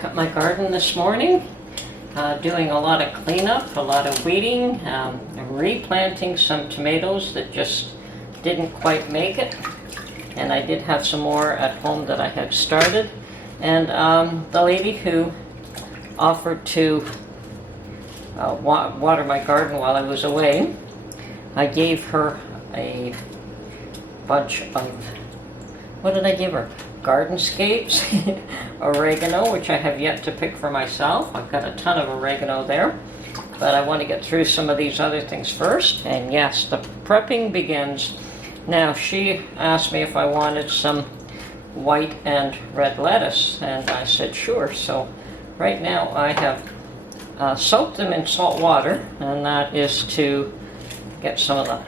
back at my garden this morning, doing a lot of cleanup, a lot of weeding, replanting some tomatoes that just didn't quite make it. And I did have some more at home that I had started. And the lady who offered to water my garden while I was away, I gave her a bunch of, what did I give her? Garden scapes, oregano, which I have yet to pick for myself. I've got a ton of oregano there, but I want to get through some of these other things first. And yes, the prepping begins. Now, she asked me if I wanted some white and red lettuce, and I said sure. So right now I have soaked them in salt water, and that is to get some of the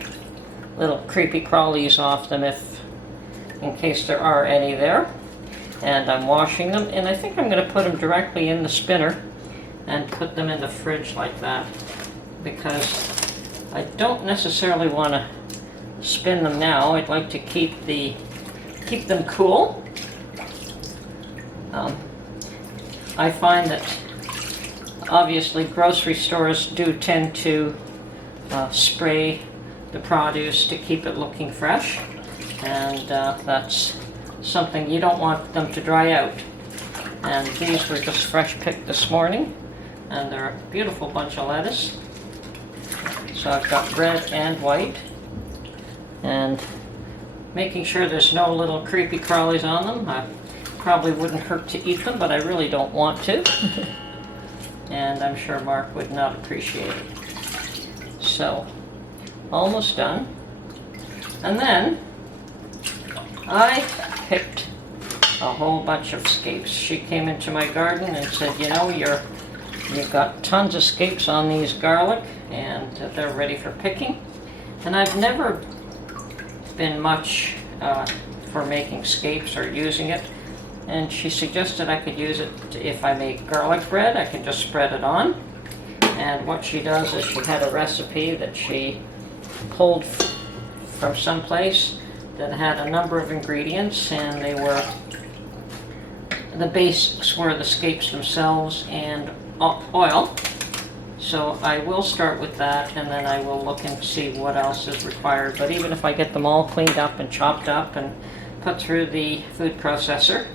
little creepy crawlies off them in case there are any there. And I'm washing them, and I think I'm going to put them directly in the spinner and put them in the fridge like that, because I don't necessarily want to spin them now. I'd like to keep them cool. I find that obviously grocery stores do tend to spray the produce to keep it looking fresh, and that's something you don't want them to dry out. And these were just fresh picked this morning, and they're a beautiful bunch of lettuce. So I've got red and white, and making sure there's no little creepy crawlies on them. I probably wouldn't hurt to eat them, but I really don't want to. And I'm sure Mark would not appreciate it. So, almost done. And then I picked a whole bunch of scapes. She came into my garden and said, you know, you've got tons of scapes on these garlic, and they're ready for picking. And I've never been much for making scapes or using it, and she suggested I could use it if I make garlic bread. I can just spread it on. And what she does is, she had a recipe that she pulled from someplace that had a number of ingredients, and the basics were the scapes themselves and oil. So I will start with that, and then I will look and see what else is required. But even if I get them all cleaned up and chopped up and put through the food processor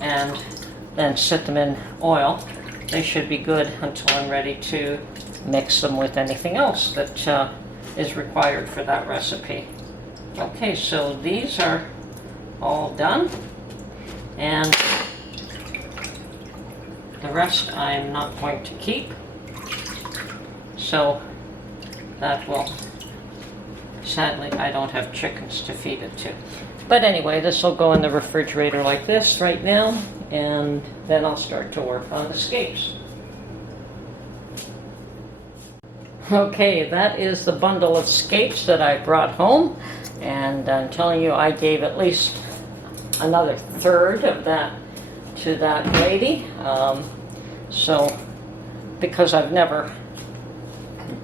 and then set them in oil, they should be good until I'm ready to mix them with anything else that is required for that recipe. Okay, so these are all done, and the rest I'm not going to keep. So that will, sadly, I don't have chickens to feed it to. But anyway, this will go in the refrigerator like this right now, and then I'll start to work on the scapes. Okay, that is the bundle of scapes that I brought home, and I'm telling you, I gave at least another third of that to that lady. So, because I've never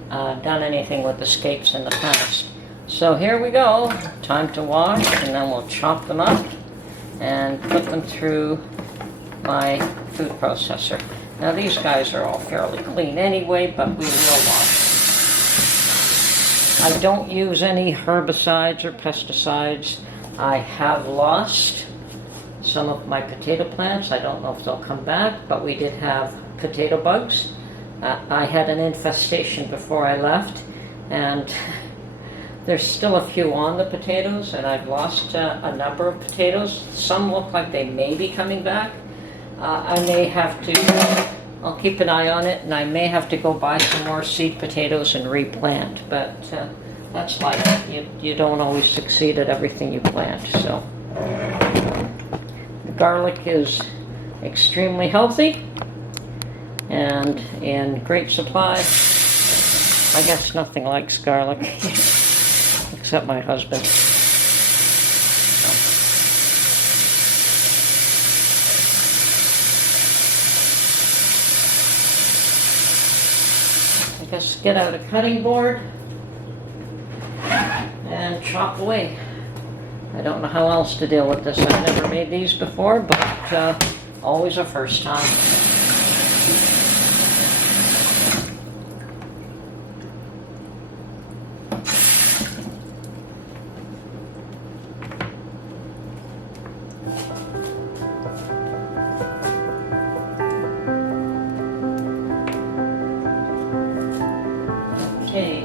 done anything with the scapes in the past. So here we go, time to wash, and then we'll chop them up and put them through my food processor. Now these guys are all fairly clean anyway, but we will wash them. I don't use any herbicides or pesticides. I have lost some of my potato plants. I don't know if they'll come back, but we did have potato bugs. I had an infestation before I left, and there's still a few on the potatoes, and I've lost a number of potatoes. Some look like they may be coming back. I may have to, I'll keep an eye on it, and I may have to go buy some more seed potatoes and replant, but that's life. You don't always succeed at everything you plant. So the garlic is extremely healthy and in great supply. I guess nothing likes garlic except my husband. I guess get out a cutting board and chop away. I don't know how else to deal with this. I've never made these before, but always a first time. Okay,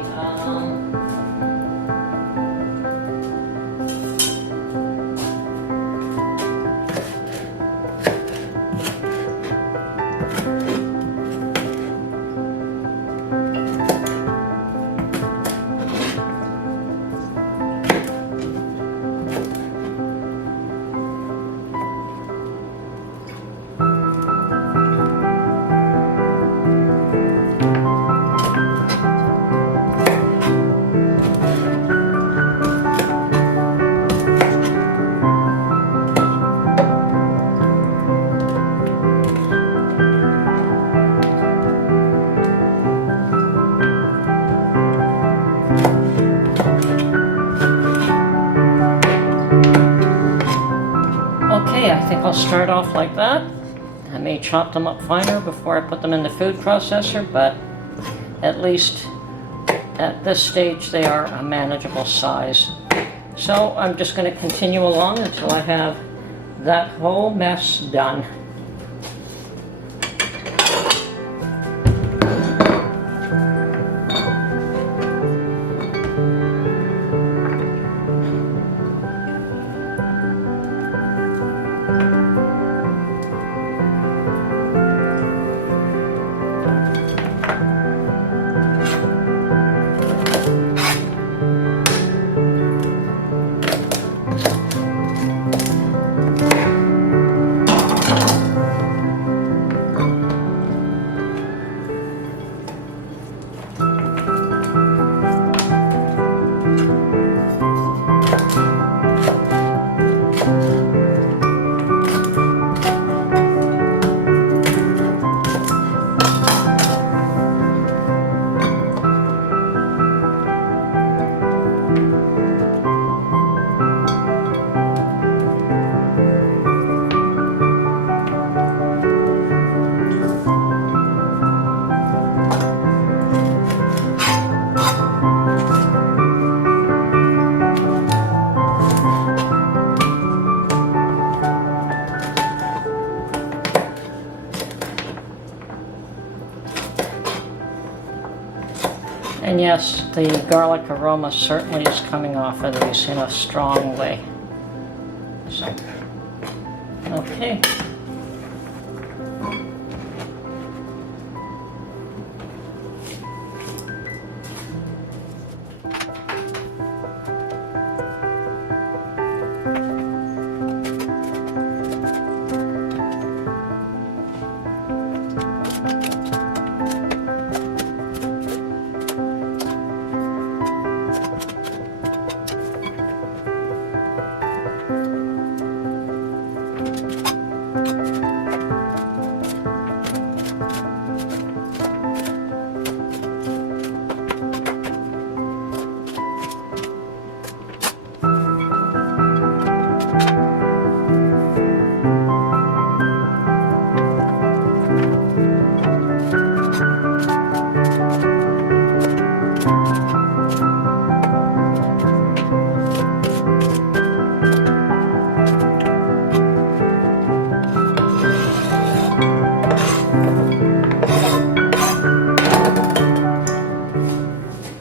okay, I think I'll start off like that. I may chop them up finer before I put them in the food processor, but at least at this stage they are a manageable size. So I'm just going to continue along until I have that whole mess done. And yes, the garlic aroma certainly is coming off of these in a strong way. So, okay.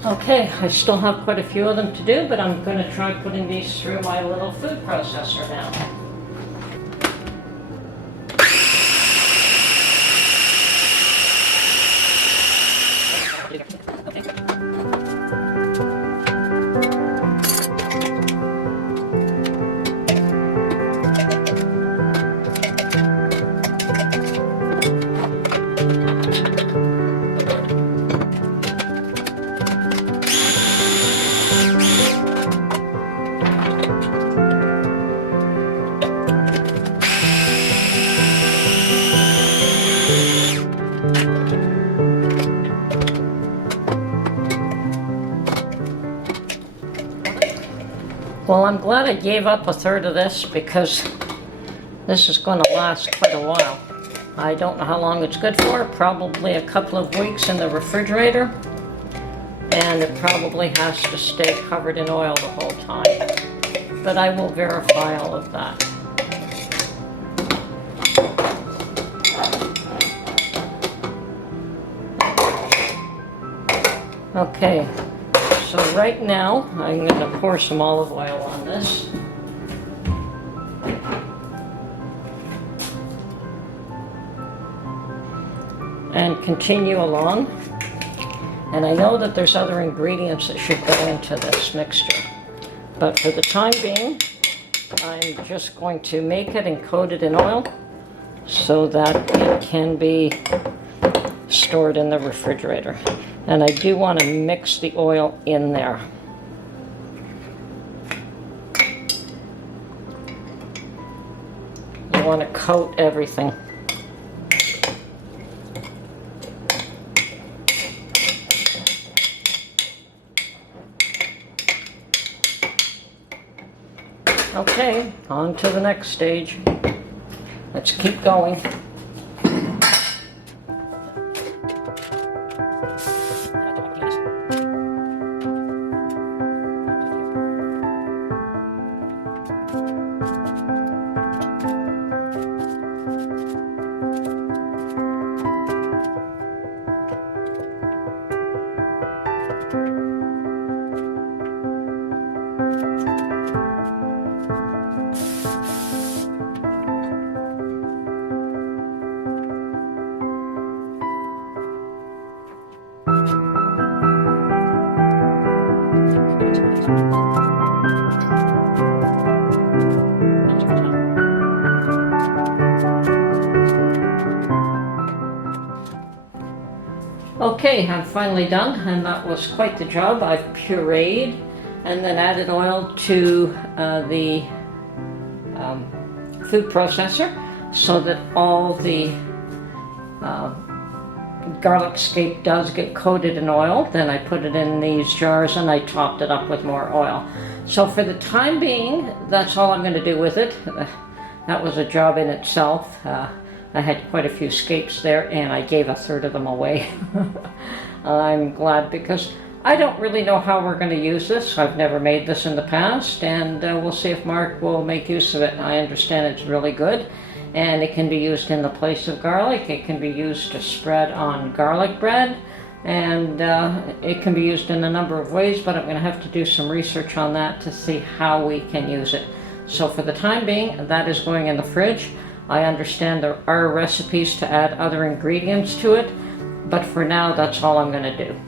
Okay, I still have quite a few of them to do, but I'm going to try putting these through my little food processor now. Well, I'm glad I gave up a third of this because this is going to last quite a while. I don't know how long it's good for, probably a couple of weeks in the refrigerator. And it probably has to stay covered in oil the whole time. But I will verify all of that. Okay, so right now I'm going to pour some olive oil on this. And continue along. And I know that there's other ingredients that should go into this mixture. But for the time being, I'm just going to make it and coat it in oil so that it can be stored in the refrigerator. And I do want to mix the oil in there. You want to coat everything. Okay, on to the next stage. Let's keep going. Okay, I'm finally done, and that was quite the job. I've pureed and then added oil to the food processor so that all the garlic scape does get coated in oil. Then I put it in these jars and I topped it up with more oil. So for the time being, that's all I'm going to do with it. That was a job in itself. I had quite a few scapes there and I gave a third of them away. I'm glad because I don't really know how we're going to use this. I've never made this in the past, and we'll see if Mark will make use of it. I understand it's really good, and it can be used in the place of garlic. It can be used to spread on garlic bread, and it can be used in a number of ways, but I'm going to have to do some research on that to see how we can use it. So for the time being, that is going in the fridge. I understand there are recipes to add other ingredients to it, but for now, that's all I'm going to do.